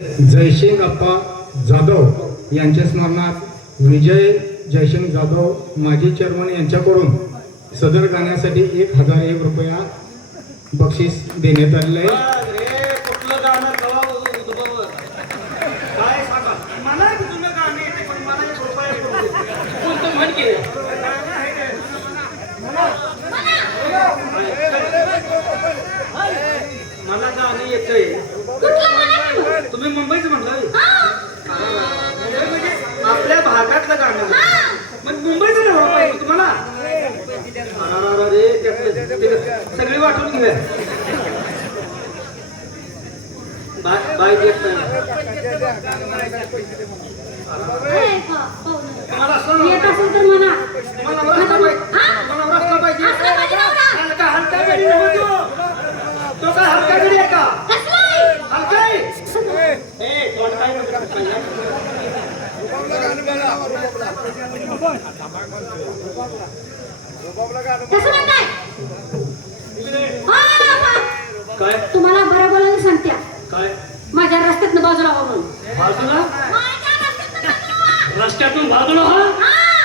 जयसिंग अप्पा जाधव यांच्या स्मरणार्थ विजय जयसिंग जाधव माजी चेअरमन यांच्याकडून सदर गाण्यासाठी 1001 रुपया बक्षीस देण्यात आले आहे. मला गाणं येतंय. तुम्ही मुंबईच म्हटलं आपल्या भागातलं गाणं मग मुंबईचं नाव पाहिजे तुम्हाला. सगळी वाटून घ्या बाय देत तो काय हलका गडी आहे का? हलका आहे? काय तुम्हाला बरं बोलायला सांगत्या काय माझ्या रस्त्यातनं बाजूला म्हणून बाजूला रस्त्यातून बाजूला हा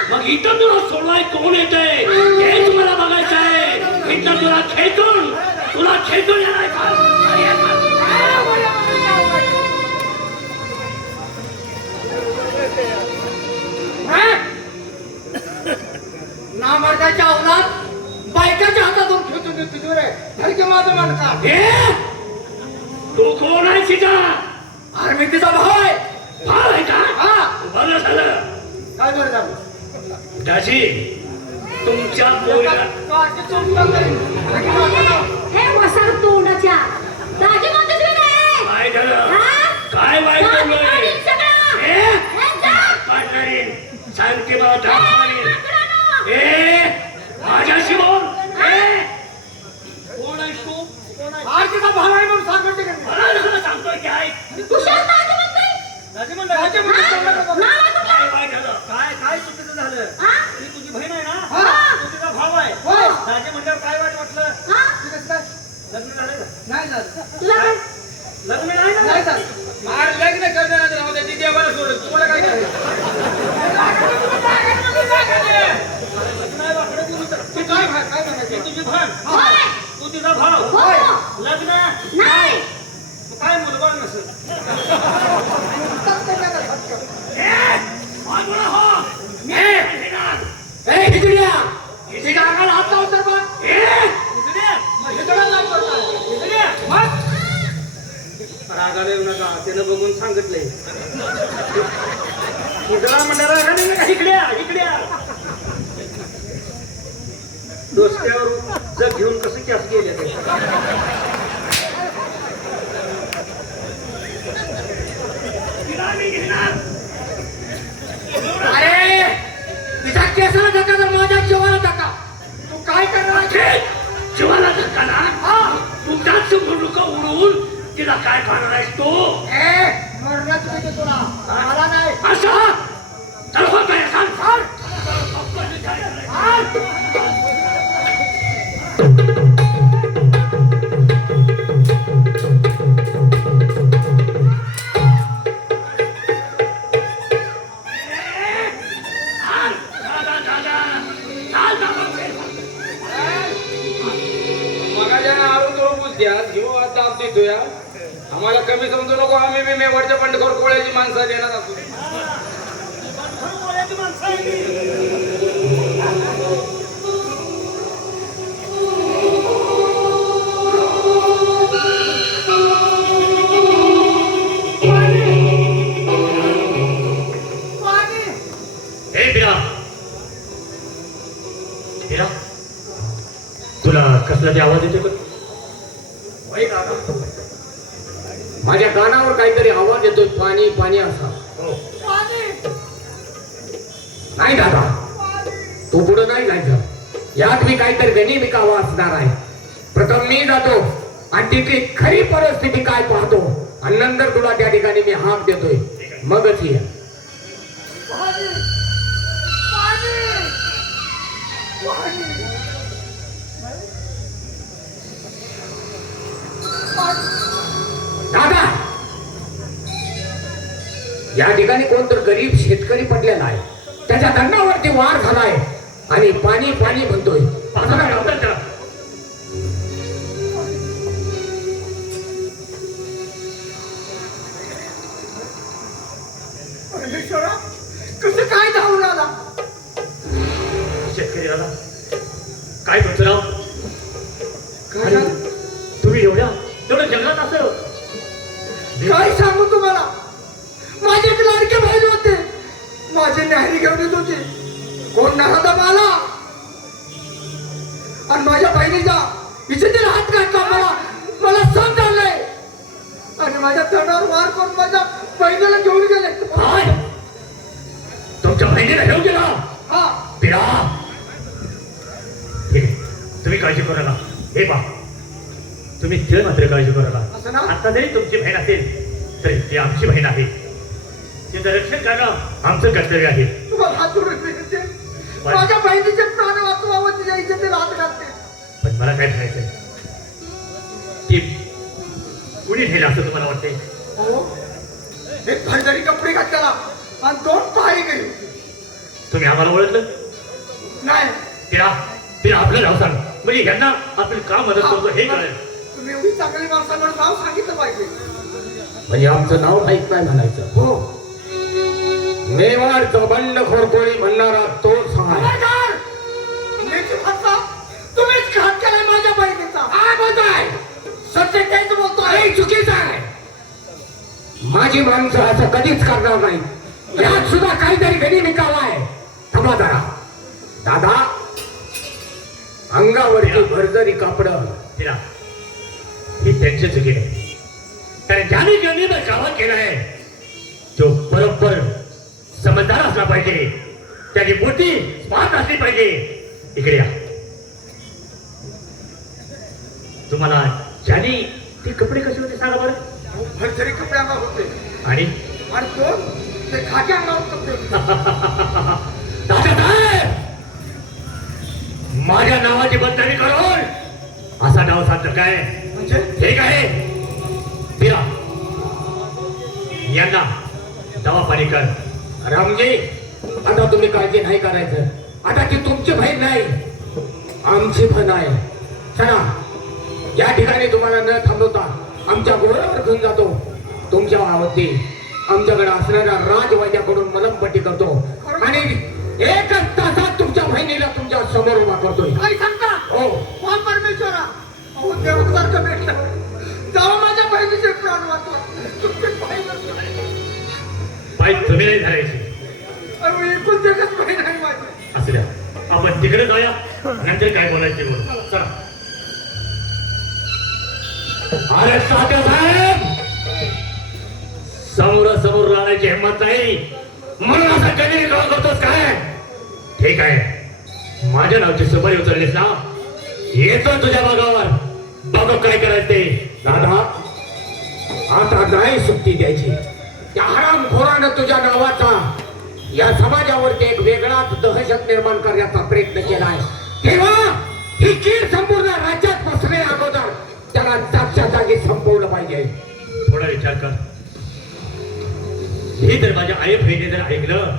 मग इथं तुला सोडवाय कोण येते हे तुम्हाला बघायचं आहे. इथं तुला खेचून येणार ना मार्गाच्या अवलाद बायकाच्या हातातून खेचून देतो रे. हलके माझं मार्गा तू कोण आहे सीता? अरे मी तिचा भाऊ आहे. भाव आहे का? हा बरं झालं. काय बरं झालं? दाजी तुमच्या पोरीला हे वसार तोंडाच्या दाजी म्हणतेस मी नाही. काय झालं? काय वाईट बोललोय? पाटलारीन सांगते मला दाखवारीन. माझ्याशी बोल. कोण आहेस तू? आज तिचा भाऊ आहे म्हणून सांगते का? मला सांगतोय की आहे काय वाईट झालं? काय चुकीचं झालं? ती तुझी बहीण आहे ना? तू तिचा भाव आहे. दाजी म्हणल्यावर काय वाईट वाटलं? लग्न झालं का? नाही झालं. लग्न नाही ना? नाही झालं. आज लग्न करण्यानंतर राहू दे, ती देवाला सोडून तुम्हाला काय करायचं? नाही वाकडं बोलू तर. ती काय म्हणायचं? ती तुझी बहीण. तू तिचा भाव. लग्न नाही तू काय मुलगा नसेल. रागाला येऊ नका त्यानं बघून सांगितलंय. तुझा म्हणलं रागा नाही नका. इकड्या डोसक्यावर जग घेऊन कसं कॅस गेले ते. अरे तिचा केसाला धक्का तर माझ्या जीवाला धक्का. तू काय करणार? जीवाला धक्का ना? तू जास्त नका उडवून तिला काय खाणार आहेस तू? मरणाच पाहिजे तुला. मला नाही. असं तर होत आहे. सांग आम्हाला कमी समजू नको. आम्ही बी मेवाडच्या बंडखोर कोळ्याची माणसं देणार असतो. तुला कसला ते आवाज येतो का? माझ्या कानावर काहीतरी आवाज येतोय. पाणी पाणी असा. नाही दादा, तू पुढे नाही जायचं. यात मी काहीतरी गणिमिक आवाज असणार आहे. प्रथम मी जातो आणि तिथली खरी परिस्थिती काय पाहतो आणि नंतर तुला त्या ठिकाणी मी हाक देतोय. मगच ये. दादा या ठिकाणी कोणतर गरीब शेतकरी पडलेला आहे. त्याच्या धंदावरती वार झालाय आणि पाणी पाणी म्हणतोय. असं काय होतं त्याला? परमेश्वरा कसं काय धावून आला? शेतकरी आला काय तुमचं नाव? काय आणि झालं? तुम्ही एवढ्या जंगलात असं काय सांगू तुम्हाला? माझे एक लाडके बहीण होते, माझे न्याहारी घेऊन येत होते. कोण नव्हता मला आणि माझ्या बहिणीचा इथे ते हात घातला. मला सण झालंय आणि माझ्या तोंडावर वार करून माझ्या बहिणीला घेऊन गेले. काय? तुमच्या बहिणीला घेऊन गेला? हा पिरा ठीक आहे, तुम्ही काळजी करू नका. हे पहा, तुम्ही ते मात्र काळजी करू नका. असं ना? आता जरी तुमची बहीण असेल तरी ती आमची बहीण आहे. तिचं रक्षण करणं आमचं कर्तव्य आहे. तुम्हाला हात जोडून विनंती आहे. माझ्या बहिणीचे प्राण वाचवावं, तिच्या इथे हात घातले. पण मला काय म्हणायचंय, ती कुणी नेलं असं तुम्हाला वाटतंय? हो, एक भरजरी कपडे घातलेला आणि 2 पहारी गेली. तुम्ही आम्हाला ओळखलं? नाही तिला तिला आपलं नाव सांग, म्हणजे यांना आपण का मदत करतो हे कळेल. तुम्ही एवढी चांगली माणसांना नाव सांगितलं पाहिजे. म्हणजे आमचं नाव माहित नाही म्हणायचं. हो मेवाडचं बंडखोर कोळी म्हणणारा तोच आहे. खबरदार! याची भाषा तुम्हीच घात केलाय माझ्या बहिणीचा. काय बोलताय? सत्य तेच बोलतोय. हे चुकीचं आहे. माझी माणसं असं कधीच करणार नाही. यात सुद्धा काहीतरी गणी निकाल आहे. थांबा जरा. दादा, अंगावरती भरजरी कापड तिला ही त्यांची चुकी नाही, कारण ज्याने ज्याने बचाव केलाय तो बरोबर समजदार असला पाहिजे, त्याची बुद्धी स्मार्ट असली पाहिजे. इकडे या. तुम्हाला ज्याने ते कपडे कसे होते सांगा बरं. भरजरी कपडे अंगावर होते आणि आणि 2 ते खाकी अंगावर कपडे होते. दादासाहेब, माझ्या नावाची बदनामी करून असा नाव साधलं काय? म्हणजे ठीक आहे, फिरा यांना दवा पाणी कर. रामजी, आता तुम्ही काळजी नाही करायचं. आता ती तुमची बहीण नाही, आमची बहीण आहे. चला, या ठिकाणी तुम्हाला न थांबवता आमच्या घोड्यावर घेऊन जातो. तुमच्या आवडती आमच्याकडे असणाऱ्या राजवैद्याकडून मलमपट्टी करतो आणि 1 तासात तुमच्या बहिणीला तुमच्या समोर उभा करतोय. काय सांगता? हो. कोण परमेश्वरा? अहो देवसारखं भेटलं. जाऊ माझ्या बहिणीचे प्राण वाचवा. तुमची बहीणच नाही. पाय तुम्ही नाही धरायची. अहो एकूण एकच बहीण आहे माझी. असू द्या, आपण तिकडे जाऊया, नंतर काय बोलायचे बोलू. चला. अरे तात्या साहेब, समोर राहण्याची हिंमत नाही म्हणून असा कधी कॉल करतोस काय? ठीक आहे, माझ्या नावची सुपारी उचललीस ना, येतो तुझ्या भागावर, बघू काय करायचं ते. दादा, आता नाही सुट्टी द्यायची. त्या हरामखोरानं तुझ्या नावाचा या समाजावरती एक वेगळाच दहशत निर्माण करण्याचा प्रयत्न केलाय. तेव्हा ही कीड संपूर्ण राज्यात पसरणे अगोदर त्याला जागच्या जागी संपवलं पाहिजे. थोडा विचार कर. हे जर माझ्या आई बहिणी जर ऐकलं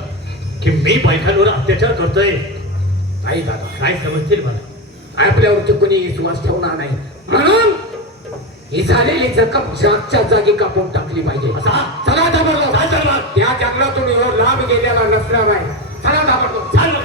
की मी बायकांवर अत्याचार करतोय, नाही दादा, काय समजतील मला? आपल्यावरती कोणी विश्वास ठेवणार नाही. म्हणून ही झालेली जखम जागच्या जागी कापून टाकली पाहिजे. असा चला दाबडलो. चाल चल मग. त्या जंगलातून ह्यो लांब गेलेला नसणार आहे. चला दाबडलो. चाल मग.